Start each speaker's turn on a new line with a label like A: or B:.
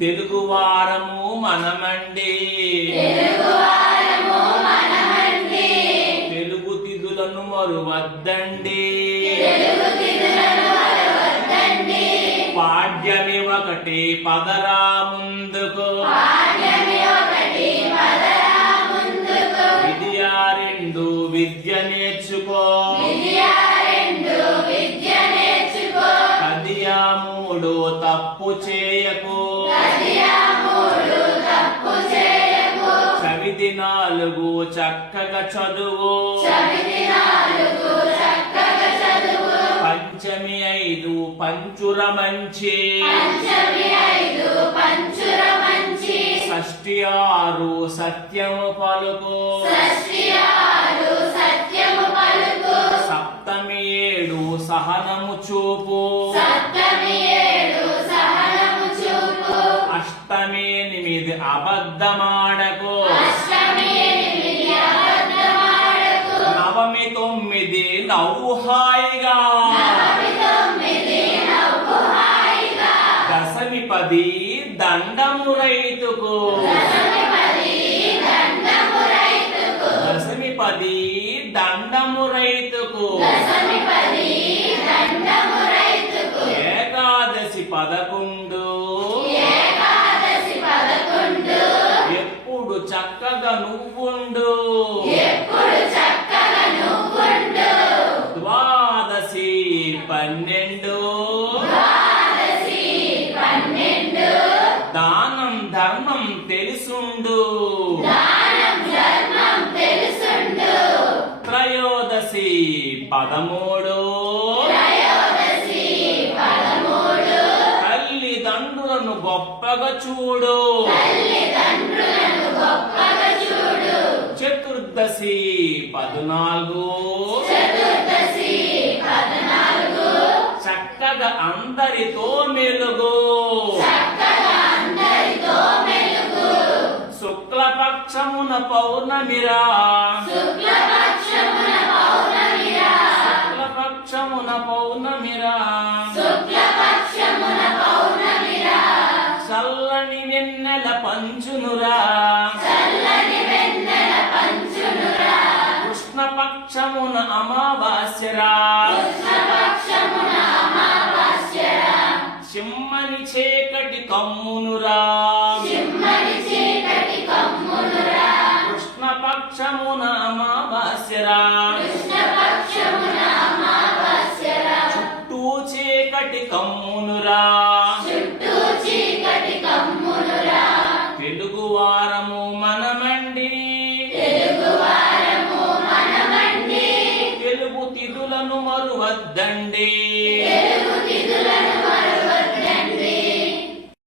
A: తెలుగు వారము మనమండి. తెలుగు తిథులను మరువద్దండి. పాడ్యమి ఒకటి పదరా ముందుకు. విద్య రెండు విద్య నేర్చుకో. నాలుగు చక్కగా చదువు. పంచమి ఐదు పంచుర మంచి. షష్ఠి ఆరు సత్యము పలుకు. సప్తమి ఏడు సహనము చూపు. అష్టమి ఎనిమిది అబద్ధమాడకు. నవ్వు హాయిగా దశమి పది దండము రైతుకు. పన్నెండు. దానం ధర్మం తెలుసుండు. త్రయోదశి పదమూడు. తల్లిదండ్రులను గొప్పగా చూడు. చతుర్దశి పద్నాలుగు. అందరితో మెలుగు. శుక్లపక్షమున పౌర్ణమిరా. శుక్లపక్షమున పౌర్ణమిరా. చల్లని వెన్నెల పంచునురా. కృష్ణపక్షమున అమావాస్యరా. చీకటి కమ్మునురా. కృష్ణపక్షమున అమావాస్యరా. చుట్టూ చీకటి కమ్మునురా. తెలుగు వారము మనమండి. తెలుగు తిథులను మరువద్దండి.